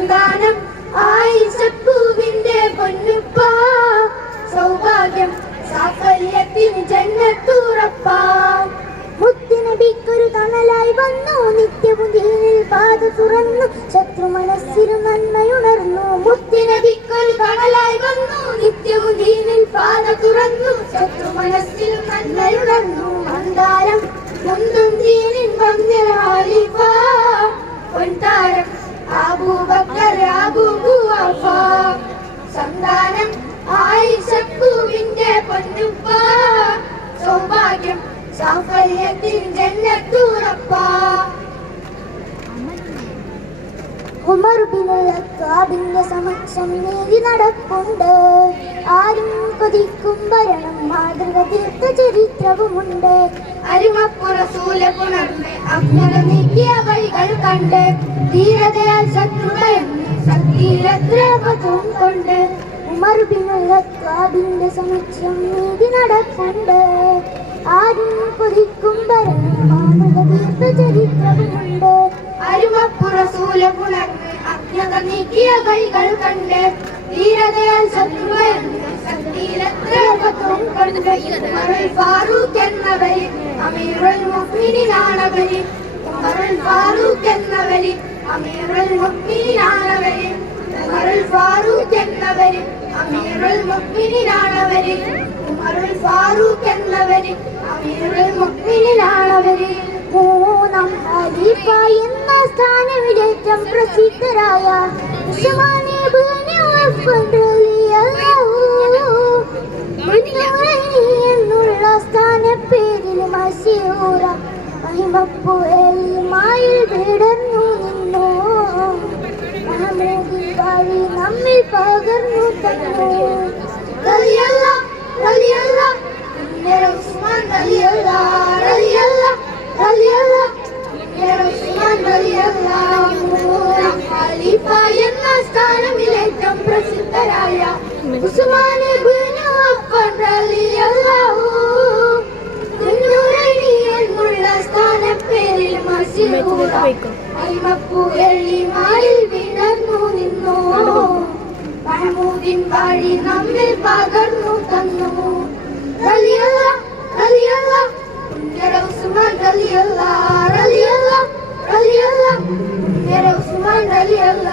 സന്താനം ആയിഷപ്പൂവിന്റെ പൊന്നുപ്പ. സൗഭാഗ്യം സാഫല്യത്തിന് ജന്നത്തുറപ്പ മുത്തുനബിക്കൊരു തണലായി വന്നു. നിത്യവും ദീനിൽ പാത തുറന്നു. ശത്രു മനസ്സിലും നന്മയുണർന്നു. മുത്തുനബിക്കൊരു തണലായി വന്നു. നിത്യവും ദീനിൽ പാത തുറന്നു. ശത്രു മനസ്സിലും നന്മയുണർന്നു. സാഫല്യത്തിൻ ജന്നത്തുറപ്പ. ഉമർ ബിനുലക്കാബിന്റെ സമക്ഷം നീതി നടപ്പുണ്ട്. ആരും കൊതിക്കും ഭരണം മാതൃക തീർത്ത ചരിത്രവുമുണ്ട് അരുമപ്പുറസൂല പുണർന്ന് അജ്ഞത നീക്കിയ വഴികൾ കണ്ട് ധീരതയാൽ ശത്രുഭയന്ന് ശക്തിയിലെത്രപഥവും കൊണ്ട് ഉമർ ബിനുലക്കാബിന്റെ സമക്ഷം നീതി നടപ്പുണ്ട്. ആരും കൊതിക്കും ഭരണം മാതൃക തീർത്ത ചരിത്രവുമുണ്ട് അരുമപ്പുറസൂല പുണർന്ന് അജ്ഞത നീക്കിയ കൈകൾ കണ്ട് ധീരതയാൽ ശത്രുവെന്ന് ഉമറുൽ ഫാറൂഖ് എന്നവര് അമീറുൽ മുഅ്മിനീനാണവര് ഉമറുൽ ഫാറൂഖ് എന്നവര് അമീറുൽ എന്നവര് അമീറുൽ മുഅ്മിനീനാണവര് ഉമറുൽ ഫാറൂഖ് എന്നവര് അമീറുൽ മുഅ്മിനീനാണവര് മൂന്നാം ഖലീഫ എന്ന സ്ഥാനവിടേറ്റം പ്രസിദ്ധരായ ഉസ്മാൻ ഇബ്നു അഫ്ഫാൻ റളിയല്ലാഹു എന്നുള്ള സ്ഥാനപ്പേരിൽ പ്രസിദ്ധരായ എന്നുള്ള സ്ഥാനപ്പേരിൽ മശൂറ അയ്മപ്പുഴലിമായിൽ വിടർന്നു മഹമൂദിൻ വഴി നമ്മിൽ പകർന്നു തന്നു. റളിയല്ല റളിയല്ല ഉന്നര ഉസ്മാൻ റളിയല്ല റളിയല്ല റളിയല്ല ഉന്നര ഉസ്മാൻ റളിയല്ല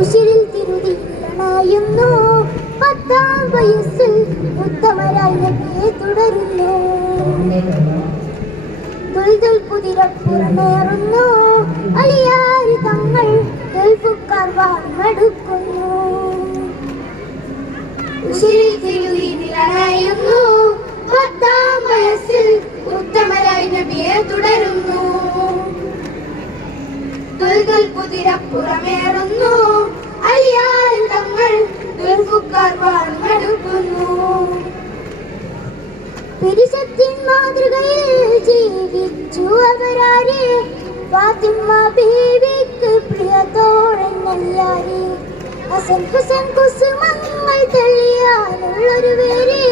ഉശിരിൽ തിരുതിരണായുന്നു പത്താം വയസ്സിൽ ഉത്തമരായി നബിയെ തുടരുന്നു. ദുൽദുൽ കുതിരപ്പുറമേറുന്നു അലിയാരി തങ്ങൾ ദുൽഫുക്കാർ നബിയെ തുടരുന്നു. ദുൽദുൽ കുതിരപ്പുറമേറുന്നു അലിയാരി തങ്ങൾ ദുൽഫുക്കാർ വാഴ്മെടുക്കുന്നു പിരിശത്തിൻ മാതൃകയിൽ ജീവിച്ചു അവരാരെ ഫാത്തിമ ബീവിക്ക് പ്രിയതോഴനല്ലാരെ ഹസൻ ഹസൻ കുസുമങ്ങൾ തെളിയാനുള്ളൊരു പേര്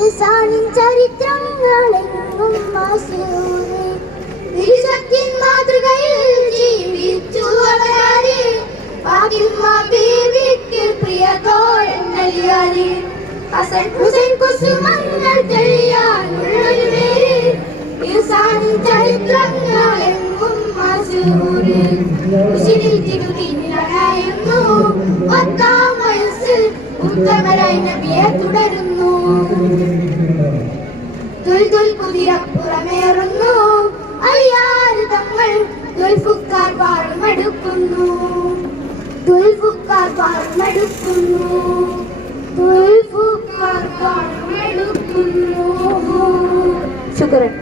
ഈസാനിൻ ചരിത്രങ്ങളെങ്ങും മാസൂര് പിരിശത്തിൻ മാതൃകയിൽ ജീവിച്ചു അവരാരെ ഫാത്തിമ ബീവിക്ക് പ്രിയതോഴനല്ലാരെ ഹസൻ ഹുസൈൻ കുസുമങ്ങൾ തെളിയാനുള്ളൊരു പേര് ഈസാനിൻ ചരിത്രങ്ങളെങ്ങും മശൂര് ഉശിരിൽ തിരുതിനിലണയുന്നു പത്താം വയസ്സിൽ ഉത്തമരായി നബിയെ തുടരുന്നു. ദുൽദുൽ കുതിരപ്പുറമേറുന്നു അലിയാർ തങ്ങൾ ദുൽഫുക്കാർ വാഴ്മെടുക്കുന്നു ദുൽഫുക്കാർ വാഴ്മെടുക്കുന്നു ദുൽഫുക്കാർ വാഴ്മെടുക്കുന്നു ശുക്രൻ.